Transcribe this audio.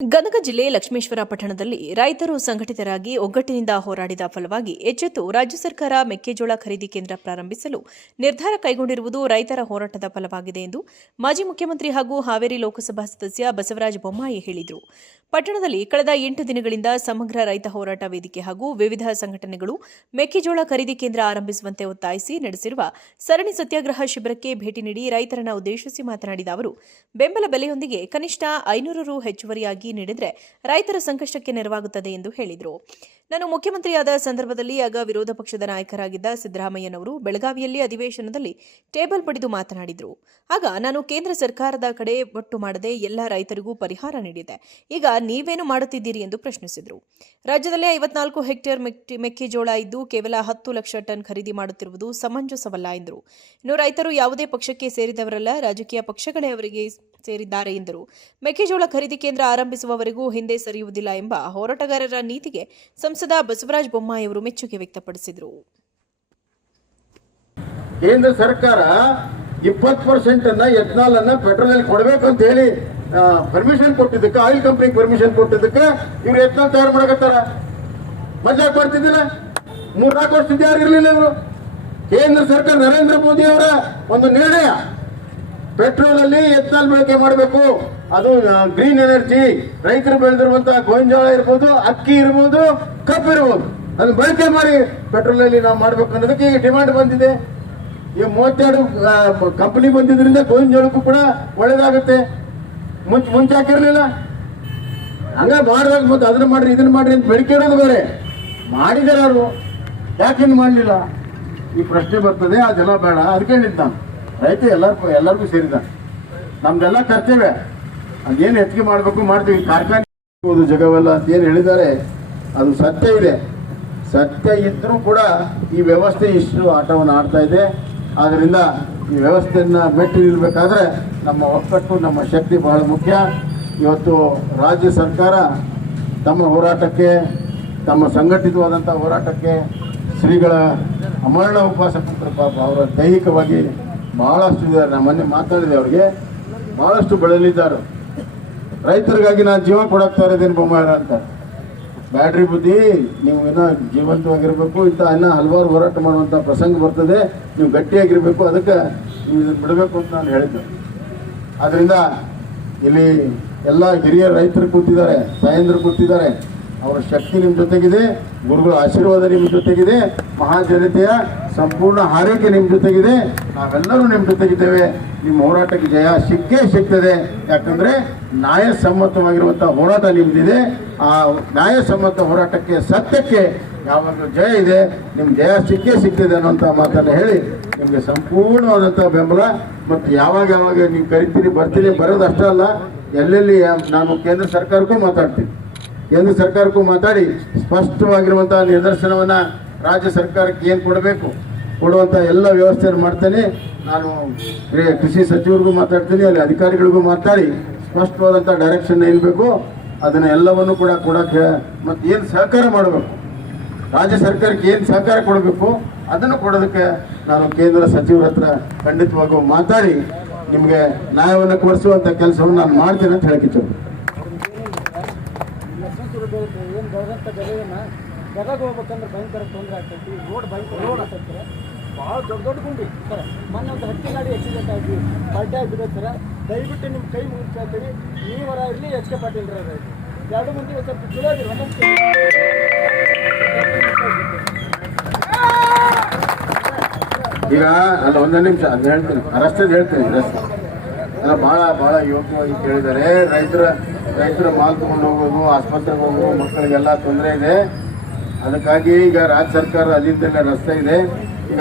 ಗದಗ ಜಿಲ್ಲೆ ಲಕ್ಷ್ಮೇಶ್ವರ ಪಟ್ಟಣದಲ್ಲಿ ರೈತರು ಸಂಘಟಿತರಾಗಿ ಒಗ್ಗಟ್ಟಿನಿಂದ ಹೋರಾಡಿದ ಫಲವಾಗಿ ಎಚ್ಚೆತ್ತು ರಾಜ್ಯ ಸರ್ಕಾರ ಮೆಕ್ಕೆಜೋಳ ಖರೀದಿ ಕೇಂದ್ರ ಪ್ರಾರಂಭಿಸಲು ನಿರ್ಧಾರ ಕೈಗೊಂಡಿರುವುದು ರೈತರ ಹೋರಾಟದ ಫಲವಾಗಿದೆ ಎಂದು ಮಾಜಿ ಮುಖ್ಯಮಂತ್ರಿ ಹಾಗೂ ಹಾವೇರಿ ಲೋಕಸಭಾ ಸದಸ್ಯ ಬಸವರಾಜ ಬೊಮ್ಮಾಯಿ ಹೇಳಿದರು. ಪಟ್ಟಣದಲ್ಲಿ ಕಳೆದ 8 ದಿನಗಳಿಂದ ಸಮಗ್ರ ರೈತ ಹೋರಾಟ ವೇದಿಕೆ ಹಾಗೂ ವಿವಿಧ ಸಂಘಟನೆಗಳು ಮೆಕ್ಕೆಜೋಳ ಖರೀದಿ ಕೇಂದ್ರ ಆರಂಭಿಸುವಂತೆ ಒತ್ತಾಯಿಸಿ ನಡೆಸಿರುವ ಸರಣಿ ಸತ್ಯಾಗ್ರಹ ಶಿಬಿರಕ್ಕೆ ಭೇಟಿ ನೀಡಿ ರೈತರನ್ನು ಉದ್ದೇಶಿಸಿ ಮಾತನಾಡಿದ ಅವರು, ಬೆಂಬಲ ಬೆಲೆಯೊಂದಿಗೆ ಕನಿಷ್ಠ 500 ರು ಹೆಚ್ಚುವರಿಯಾಗಿ ನೀಡಿದರೆ ರೈತರ ಸಂಕಷ್ಟಕ್ಕೆ ನೆರವಾಗುತ್ತದೆ ಎಂದು ಹೇಳಿದರು. ನಾನು ಮುಖ್ಯಮಂತ್ರಿಯಾದ ಸಂದರ್ಭದಲ್ಲಿ ಆಗ ವಿರೋಧ ಪಕ್ಷದ ನಾಯಕರಾಗಿದ್ದ ಸಿದ್ದರಾಮಯ್ಯನವರು ಬೆಳಗಾವಿಯಲ್ಲಿ ಅಧಿವೇಶನದಲ್ಲಿ ಟೇಬಲ್ ಬಡಿದು ಮಾತನಾಡಿದರು. ಆಗ ನಾನು ಕೇಂದ್ರ ಸರ್ಕಾರದ ಕಡೆ ಒಟ್ಟು ಮಾಡದೆ ಎಲ್ಲ ರೈತರಿಗೂ ಪರಿಹಾರ ನೀಡಿದೆ. ಈಗ ನೀವೇನು ಮಾಡುತ್ತಿದ್ದೀರಿ ಎಂದು ಪ್ರಶ್ನಿಸಿದರು. ರಾಜ್ಯದಲ್ಲಿ 54 ಹೆಕ್ಟೇರ್ ಮೆಕ್ಕೆಜೋಳ ಇದ್ದು ಕೇವಲ 10 ಲಕ್ಷ ಟನ್ ಖರೀದಿ ಮಾಡುತ್ತಿರುವುದು ಸಮಂಜಸವಲ್ಲ ಎಂದರು. ಇನ್ನು ರೈತರು ಯಾವುದೇ ಪಕ್ಷಕ್ಕೆ ಸೇರಿದವರಲ್ಲ, ರಾಜಕೀಯ ಪಕ್ಷಗಳೇ ಅವರಿಗೆ ಸೇರಿದ್ದಾರೆ ಎಂದರು. ಮೆಕ್ಕೆಜೋಳ ಖರೀದಿ ಕೇಂದ್ರ ಆರಂಭಿಸುವವರೆಗೂ ಹಿಂದೆ ಸರಿಯುವುದಿಲ್ಲ ಎಂಬ ಹೋರಾಟಗಾರರ ನೀತಿಗೆ ಸಂಸದ ಬಸವರಾಜ ಬೊಮ್ಮಾಯಿ ಅವರು ಮೆಚ್ಚುಗೆ ವ್ಯಕ್ತಪಡಿಸಿದರು. ಕೇಂದ್ರ ಸರ್ಕಾರ 20% ಅನ್ನ ಎಥನಾಲ್ ಅನ್ನ ಪೆಟ್ರೋಲ್ ಅಲ್ಲಿ ಕೊಡಬೇಕು ಅಂತ ಹೇಳಿ ಪರ್ಮಿಷನ್ ಕೊಟ್ಟಿದ್ದಕ್ಕೆ, ಆಯಿಲ್ ಕಂಪನಿಗೆ ಪರ್ಮಿಷನ್ ಕೊಟ್ಟಿದ್ದಕ್ಕೆ ಇವ್ರು ಎಥನಾಲ್ ತಯಾರು ಮಾಡಕತ್ತಾರ. ಮಜಾಕ್ ಮಾಡ್ತಿದ್ದಿಲ್ಲ. 3-4 ವರ್ಷದಿಂದ ಯಾರು ಇರಲಿಲ್ಲ ಇವರು. ಕೇಂದ್ರ ಸರ್ಕಾರ ನರೇಂದ್ರ ಮೋದಿ ಅವರ ಒಂದು ನಿರ್ಣಯ, ಪೆಟ್ರೋಲ್ ಅಲ್ಲಿ ಎಥನಾಲ್ ಬಳಕೆ ಮಾಡಬೇಕು, ಅದು ಗ್ರೀನ್ ಎನರ್ಜಿ, ರೈತರು ಬೆಳೆದಿರುವಂತಹ ಗೋವಿಂಜಾಳ ಇರ್ಬೋದು, ಅಕ್ಕಿ ಇರ್ಬೋದು, ಕಬ್ಬು ಇರ್ಬೋದು, ಅದನ್ನ ಬಳಕೆ ಮಾಡಿ ಪೆಟ್ರೋಲ್ ಅಲ್ಲಿ ನಾವು ಮಾಡ್ಬೇಕು ಅನ್ನೋದಕ್ಕೆ ಈಗ ಡಿಮಾಂಡ್ ಬಂದಿದೆ. ಈಗ 32 ಕಂಪನಿ ಬಂದಿದ್ರಿಂದ ಗೋವಿಂಜಾಳಕ್ಕೂ ಕೂಡ ಒಳ್ಳೇದಾಗುತ್ತೆ. ಮುಂಚೆ ಹಾಕಿರ್ಲಿಲ್ಲ. ಹಂಗ ಮಾಡಿದಾಗ ಮತ್ತೆ ಅದನ್ನ ಮಾಡ್ರಿ ಇದನ್ನ ಮಾಡ್ರಿ ಅಂತ ಬೆಳಕೆ ಇರೋದು ಬೇರೆ. ಮಾಡಿದಾರೆ ಅವರು, ಯಾಕೆ ಮಾಡಲಿಲ್ಲ ಈ ಪ್ರಶ್ನೆ ಬರ್ತದೆ. ಅದೆಲ್ಲ ಬೇಡ. ಅದಕ್ಕೆ ಹೇಳಿದ್ ನಾನು, ರೈತ ಎಲ್ಲರಿಗೂ ಸೇರಿದ ನಮ್ದೆಲ್ಲ ಕರ್ತವ್ಯ. ಅದೇನು ಹೆಚ್ಚಿಗೆ ಮಾಡಬೇಕು ಮಾಡ್ತೀವಿ. ಕಾರ್ಖಾನೆ ಜಗವೆಲ್ಲ ಅಂತ ಏನು ಹೇಳಿದ್ದಾರೆ ಅದು ಸತ್ಯ ಇದೆ. ಸತ್ಯ ಇದ್ರೂ ಕೂಡ ಈ ವ್ಯವಸ್ಥೆ ಇಷ್ಟು ಆಟವನ್ನು ಆಡ್ತಾ ಇದೆ. ಆದ್ದರಿಂದ ಈ ವ್ಯವಸ್ಥೆಯನ್ನು ಮೆಟ್ಟಿ ನಿಲ್ಲಬೇಕಾದ್ರೆ ನಮ್ಮ ಒಕ್ಕಟ್ಟು, ನಮ್ಮ ಶಕ್ತಿ ಬಹಳ ಮುಖ್ಯ. ಇವತ್ತು ರಾಜ್ಯ ಸರ್ಕಾರ ತಮ್ಮ ಹೋರಾಟಕ್ಕೆ, ತಮ್ಮ ಸಂಘಟಿತವಾದಂಥ ಹೋರಾಟಕ್ಕೆ ಶ್ರೀಗಳ ಅಮರಣ ಉಪವಾಸ ಕುಂತರು. ಪಾಪ ಅವರ ದೈಹಿಕವಾಗಿ ಬಹಳಷ್ಟು ಇದ್ದಾರೆ. ನಾನು ಮೊನ್ನೆ ಮಾತಾಡಿದೆ, ಅವ್ರಿಗೆ ಬಹಳಷ್ಟು ಬೆಳೆಯಲಿದ್ದಾರೆ. ರೈತರಿಗಾಗಿ ನಾನು ಜೀವ ಕೊಡಾಕ್ತಾ ಇರೋದೇನು ಬೊಮ್ಮಾಯಿ ಅಂತ. ಬ್ಯಾಟ್ರಿ ಬುದ್ಧಿ, ನೀವು ಇನ್ನೂ ಜೀವಂತವಾಗಿರಬೇಕು. ಇಂಥ ಇನ್ನೂ ಹಲವಾರು ಹೋರಾಟ ಮಾಡುವಂಥ ಪ್ರಸಂಗ ಬರ್ತದೆ. ನೀವು ಗಟ್ಟಿಯಾಗಿರಬೇಕು, ಅದಕ್ಕೆ ನೀವು ಇದನ್ನು ಬಿಡಬೇಕು ಅಂತ ನಾನು ಹೇಳಿದ್ದೆ. ಆದ್ದರಿಂದ ಇಲ್ಲಿ ಎಲ್ಲ ಹಿರಿಯ ರೈತರು ಕೂತಿದ್ದಾರೆ, ತಾಯಂದರು ಕೂತಿದ್ದಾರೆ. ಅವರ ಶಕ್ತಿ ನಿಮ್ಮ ಜೊತೆಗಿದೆ, ಗುರುಗಳ ಆಶೀರ್ವಾದ ನಿಮ್ಮ ಜೊತೆಗಿದೆ, ಮಹಾಜನತೆಯ ಸಂಪೂರ್ಣ ಹಾರೈಕೆ ನಿಮ್ಮ ಜೊತೆಗಿದೆ. ನಾವೆಲ್ಲರೂ ನಿಮ್ಮ ಜೊತೆಗಿದ್ದೇವೆ. ನಿಮ್ಮ ಹೋರಾಟಕ್ಕೆ ಜಯ ಸಿಕ್ಕೇ ಸಿಗ್ತದೆ. ಯಾಕಂದರೆ ನ್ಯಾಯಸಮ್ಮತವಾಗಿರುವಂಥ ಹೋರಾಟ ನಿಮ್ಮದಿದೆ. ಆ ನ್ಯಾಯಸಮ್ಮತ ಹೋರಾಟಕ್ಕೆ, ಸತ್ಯಕ್ಕೆ ಯಾವಾಗಲೂ ಜಯ ಇದೆ. ನಿಮ್ಮ ಜಯ ಸಿಕ್ಕೇ ಸಿಗ್ತದೆ ಅನ್ನೋಂಥ ಮಾತನ್ನು ಹೇಳಿ ನಿಮಗೆ ಸಂಪೂರ್ಣವಾದಂಥ ಬೆಂಬಲ. ಮತ್ತು ಯಾವಾಗ ನೀವು ಕರಿತೀರಿ, ಬರ್ತೀನಿ, ಬರೋದಷ್ಟೇ ಅಲ್ಲ, ಎಲ್ಲೆಲ್ಲಿ ನಾನು ಕೇಂದ್ರ ಸರ್ಕಾರಕ್ಕೂ ಮಾತಾಡ್ತೀನಿ. ಕೇಂದ್ರ ಸರ್ಕಾರಕ್ಕೂ ಮಾತಾಡಿ ಸ್ಪಷ್ಟವಾಗಿರುವಂಥ ನಿದರ್ಶನವನ್ನು ರಾಜ್ಯ ಸರ್ಕಾರಕ್ಕೆ ಏನು ಕೊಡುವಂಥ ಎಲ್ಲ ವ್ಯವಸ್ಥೆಯನ್ನು ಮಾಡ್ತೇನೆ. ನಾನು ಕೃಷಿ ಸಚಿವರಿಗೂ ಮಾತಾಡ್ತೀನಿ, ಅಲ್ಲಿ ಅಧಿಕಾರಿಗಳಿಗೂ ಮಾತಾಡಿ ಸ್ಪಷ್ಟವಾದಂಥ ಡೈರೆಕ್ಷನ್ ಏನು ಬೇಕು ಅದನ್ನು ಎಲ್ಲವನ್ನು ಕೂಡ ಕೊಡೋಕ್ಕೆ, ಮತ್ತು ಏನು ಸಹಕಾರ ಮಾಡಬೇಕು, ರಾಜ್ಯ ಸರ್ಕಾರಕ್ಕೆ ಏನು ಸಹಕಾರ ಕೊಡಬೇಕು ಅದನ್ನು ಕೊಡೋದಕ್ಕೆ ನಾನು ಕೇಂದ್ರ ಸಚಿವರ ಹತ್ರ ಖಂಡಿತವಾಗೂ ಮಾತಾಡಿ ನಿಮಗೆ ನ್ಯಾಯವನ್ನು ಕೊಡಿಸುವಂಥ ಕೆಲಸವನ್ನು ನಾನು ಮಾಡ್ತೇನೆ ಅಂತ ಹೇಳಿಕೆ. ಏನು ಬೆಳೆದಂಥ ಬೆಳೆಯನ್ನು ಗದಗ ಹೋಗ್ಬೇಕಂದ್ರೆ ಭಯಂಕರ ತೊಂದರೆ ಆಗ್ತೈತಿ. ರೋಡ್ ಆಗ್ತೈತೆ, ಭಾಳ ದೊಡ್ಡ ಗುಂಡಿ ಸರ್. ಮೊನ್ನೆ ಒಂದು 10 ಗಾಡಿ ಆಕ್ಸಿಡೆಂಟ್ ಆಗಿ ಪಲ್ಟಿ ಆಗಿಬಿಡುತ್ತೆ ಸರ್. ದಯವಿಟ್ಟು ನಿಮ್ಮ ಕೈ ಮುಗಿಸ್ಕೊಳ್ತೀವಿ. ನೀವರ ಇರಲಿ, ಎಚ್ ಕೆ ಪಾಟೀಲ್ ರವರು 2 ಮಂದಿ ಸ್ವಲ್ಪ ಚಲೋ ಆಗಿರೋ ಈಗ ಅಲ್ಲ, ಒಂದೇ ನಿಮಿಷ ಅದು ಹೇಳ್ತೀನಿ, ರಸ್ತೆದು ಹೇಳ್ತೀನಿ. ರಸ್ತೆ ಎಲ್ಲ ಭಾಳ ಯೋಗ್ಯವಾಗಿ ಕೇಳಿದ್ದಾರೆ. ರೈತರ ಮಾಲ್ ತೊಗೊಂಡು ಹೋಗೋದು, ಆಸ್ಪತ್ರೆಗೆ ಹೋಗೋದು, ಮಕ್ಕಳಿಗೆಲ್ಲ ತೊಂದರೆ ಇದೆ. ಅದಕ್ಕಾಗಿ ಈಗ ರಾಜ್ಯ ಸರ್ಕಾರ ಅಲ್ಲಿಂದಲೇ ರಸ್ತೆ ಇದೆ.